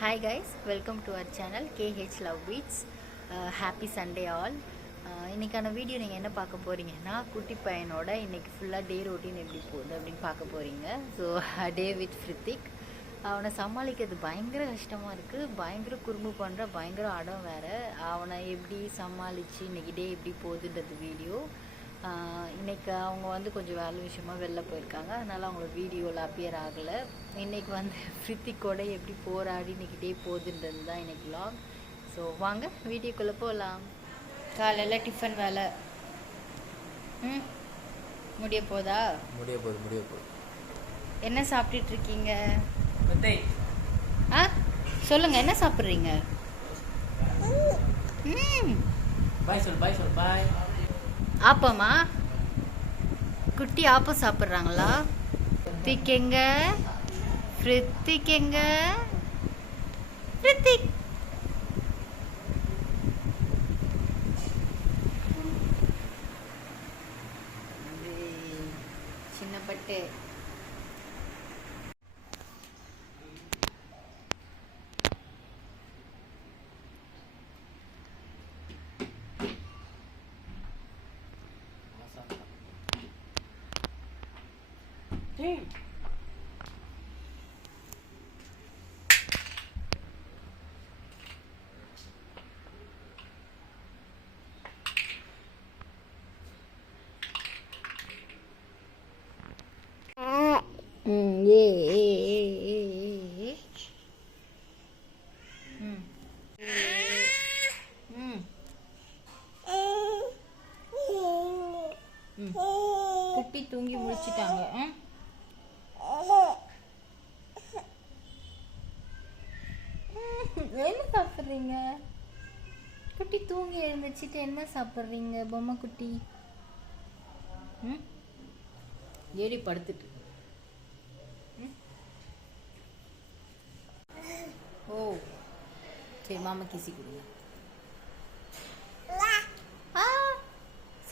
Hi guys, welcome to our channel KH Love Beats. Happy Sunday all. இன்றைக்கான video நீங்கள் என்ன பார்க்க போகிறீங்கன்னா, குட்டி பையனோட இன்றைக்கி ஃபுல்லாக டே ரொட்டீன் எப்படி போகுது அப்படின்னு பார்க்க போகிறீங்க. So day with Hrithik. அவனை சமாளிக்கிறது பயங்கர கஷ்டமாக இருக்குது. பயங்கர குறும்பு பண்ணுற பயங்கர அடம் வேறு. அவனை எப்படி சமாளித்து இன்றைக்கி டே எப்படி போகுதுன்றது வீடியோ. இன்றைக்கி அவங்க கொஞ்சம் வேலை விஷயமாக வெளில போயிருக்காங்க, அதனால் அவங்களோட வீடியோவில் அப்பியர் ஆகலை. இன்றைக்கி ஃப்ரித்திக்கோட எப்படி போராடி இன்றைக்கி டே போகுதுன்றது தான் இன்றைக்கி vlog. ஸோ வாங்க வீடியோக்குள்ளே போகலாம். காலையில் டிஃபன் வேலை முடிய போகுது. என்ன சாப்பிட்டுட்ருக்கீங்க? சொல்லுங்கள், என்ன சாப்பிட்றீங்க? ஆப்பமா? குட்டி ஆப்பம் சாப்பிட்றாங்களா? பிக்கெங்க ஃப்ரித்திக் எங்க? ஃப்ரித்திக் சின்ன பட்டு. குட்டி தூங்கி முடிச்சிட்டாங்க. என்ன சாப்பிட்றீங்க? குட்டி தூங்கி எழுந்திரிச்சிட்டு என்ன சாப்பிட்றீங்க? பொம்மை குட்டி ஏறி படுத்துட்டு. ஓ சரி, மாமா கிசி கொடுங்க.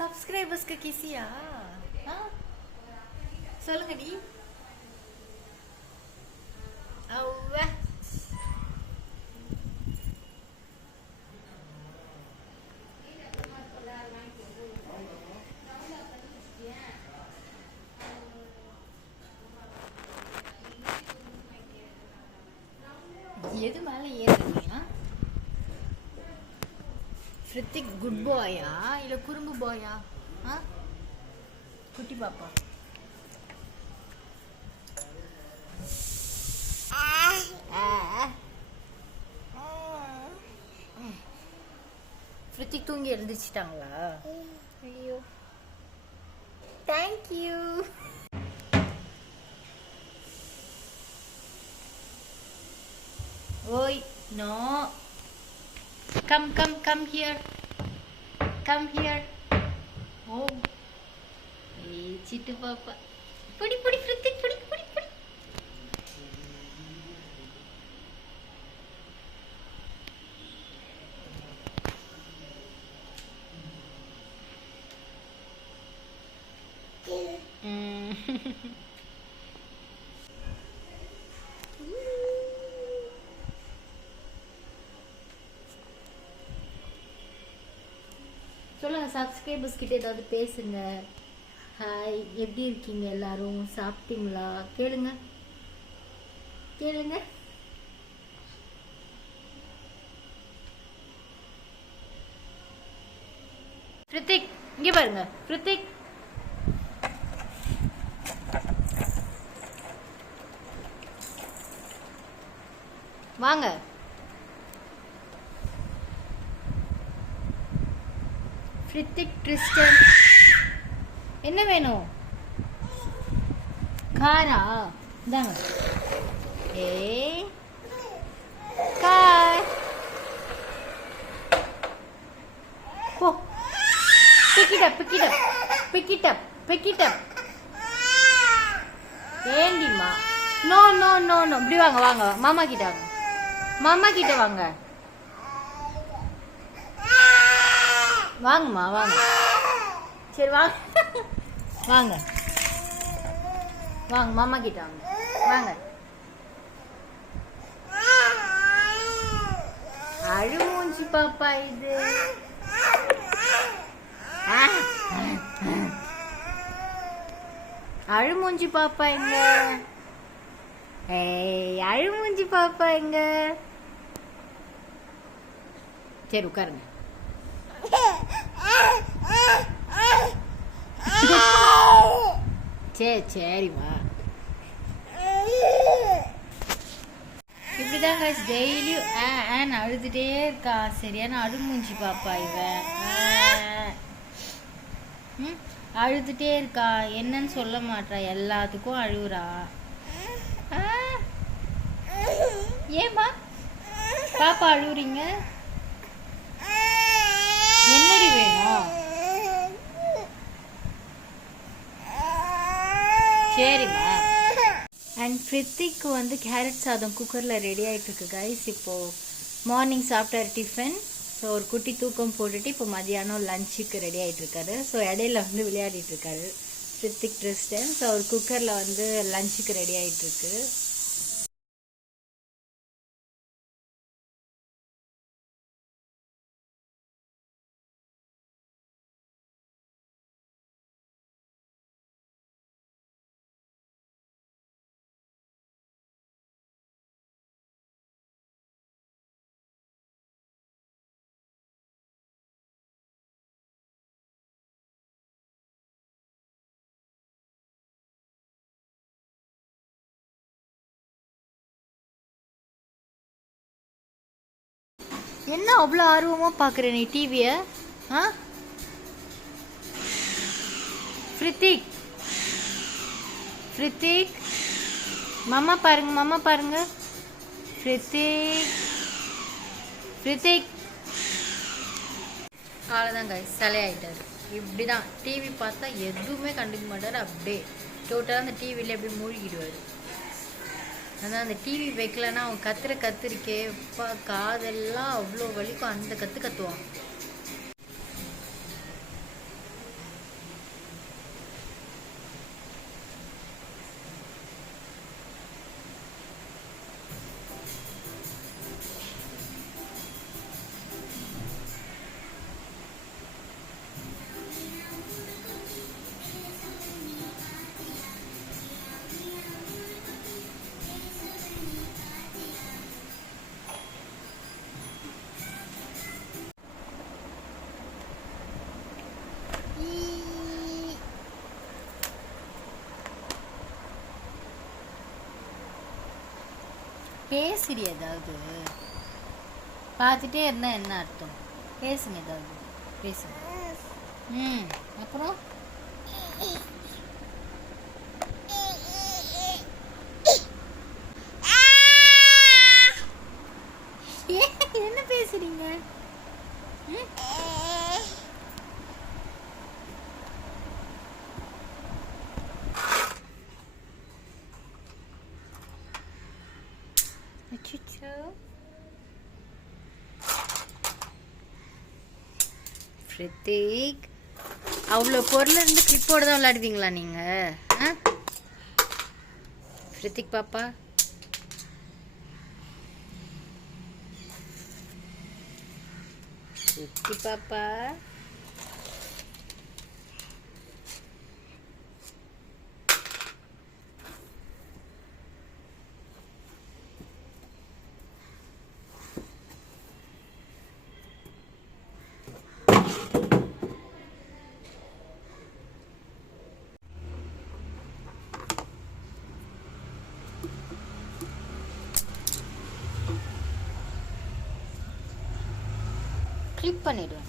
சப்ஸ்கிரைபர்ஸ்க்கு கிசியா? சொல்லுங்கடி. அவ்வ எது மேலே ஏறுறீங்க? ஃப்ரித்திக் குட் பாயா இல்லை குறும்பு பாயா? குட்டி பாப்பா ஃப்ரித்திக் தூங்கி எழுந்திரிச்சிட்டாங்களா? ஐயோ, thank you. Oi, no. Come here. Come here. Oh. Hey, Chittu Papa. Pudi Frithik, pudi. சொல்லுங்கள், சப்ஸ்கிரைபர்ஸ் கிட்ட ஏதாவது பேசுங்க. ஹாய், எப்படி இருக்கீங்க எல்லாரும்? சாப்பிட்டீங்களா? கேளுங்க. ஃப்ரித்திக் இங்கே பாருங்க. ஃப்ரித்திக் வாங்க. ஃப்ரித்திக் கிறிஸ்டன் என்ன வேணும்? காரா? இந்தாங்க. கார் போ. pick it up. ஏண்டிமா? நோ. இப்படி வாங்க. மாமா கிட்ட வாங்க. வாங்கம்மா வாங்க. சரி வாங்க மாமா கிட்ட வாங்க. அழுமூஞ்சி பாப்பா இது. அழுமூஞ்சி பாப்பா எங்க? ஏய், அழுமூஞ்சி பாப்பா எங்க? சரி உட்காருங்க. சரி சரிம்மா. இப்படிதான் guys டெய்லியும் அழுதுட்டே இருக்கா. சரியான அழுமூஞ்சி பாப்பா இவன். அழுதுட்டே இருக்கா. என்னன்னு சொல்ல மாட்டா, எல்லாத்துக்கும் அழுவுறா. ஏமா பாப்பா அழுவுறீங்க? என்னடி வேணும்? சரிம்மா. அண்ட் பிரித்திக்கு வந்து கேரட் சாதம் குக்கரில் ரெடி ஆகிட்டு இருக்கு கைஸ். இப்போது மார்னிங் சாப்பிட்டார் டிஃபன். ஸோ ஒரு குட்டி தூக்கம் போட்டுட்டு இப்போ மதியானம் லஞ்சுக்கு ரெடி ஆகிட்டு இருக்காரு. ஸோ இடையில வந்து விளையாடிட்டு இருக்காரு பிரித்திக் ட்ரிஸ்டன். ஸோ அவர் குக்கரில் வந்து லஞ்சுக்கு ரெடி ஆகிட்டு இருக்கு. என்ன அவ்வளோ ஆர்வமாக பார்க்குற நீ டிவியை? பிரித்திக் பிரித்திக் மாமா பாருங்க, மாமா பாருங்க. பிரித்திக் பிரித்திக் அவ்வளோதான் கைஸ், சிலையாயிட்டார். இப்படி தான் டிவி பார்த்தா எதுவுமே கண்டுக்க மாட்டார். அப்படியே டோட்டலாக அந்த டிவியில் அப்படியே மூழ்கிடுவார். அதான் அந்த டிவி வைக்கலன்னா அவன் கத்துருக்கே காதெல்லாம் அவ்வளோ வலிக்கும். அந்த கத்துவான். பேசுறி ஏதாவது பார்த்துட்டே இருந்தா என்ன அர்த்தம்? பேசுங்க, ஏதாவது பேசுங்க. அப்புறம் என்ன பேசுறீங்க? பிரித்திக், அவ்வளோ பொருள் இருந்து கிளிப்போட தான் விளையாடுவீங்களா நீங்க? பிரித்திக் பாப்பா, பிரித்திக் பாப்பா, கிளிக் பண்ணிடுவேன்.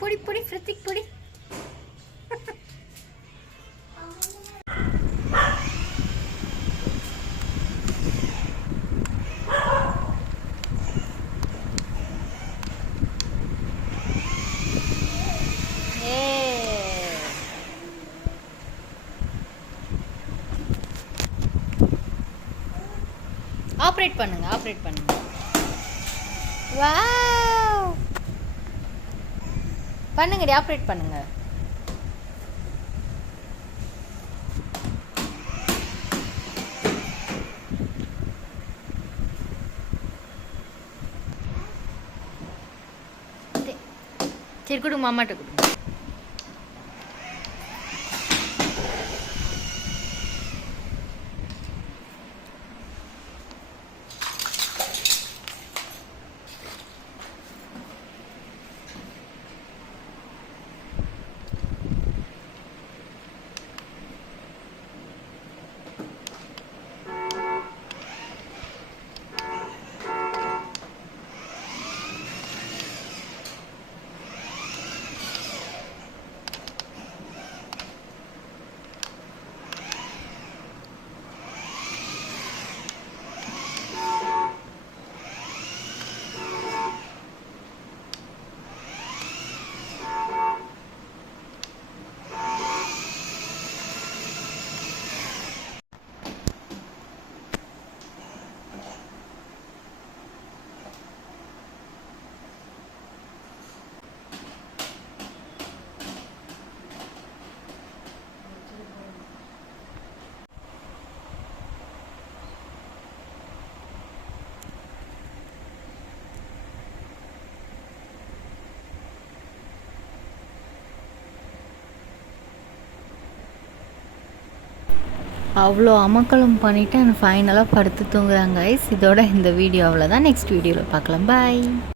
பொடி பொடி பிரித்திக் பொடி. ஆப்ரேட் பண்ணுங்க. வாவ், பண்ணுங்கடி, ஆப்ரேட் பண்ணுங்க. சரி, கொடுங்க, மாமாட்ட கொடுங்க. அவ்வளோ அமக்கலம் பண்ணிவிட்டு ஃபைனலாக படுத்து தூங்குறாங்க கைஸ். இதோட இந்த வீடியோ அவ்வளோதான். நெக்ஸ்ட் வீடியோவில் பார்க்கலாம். பாய்.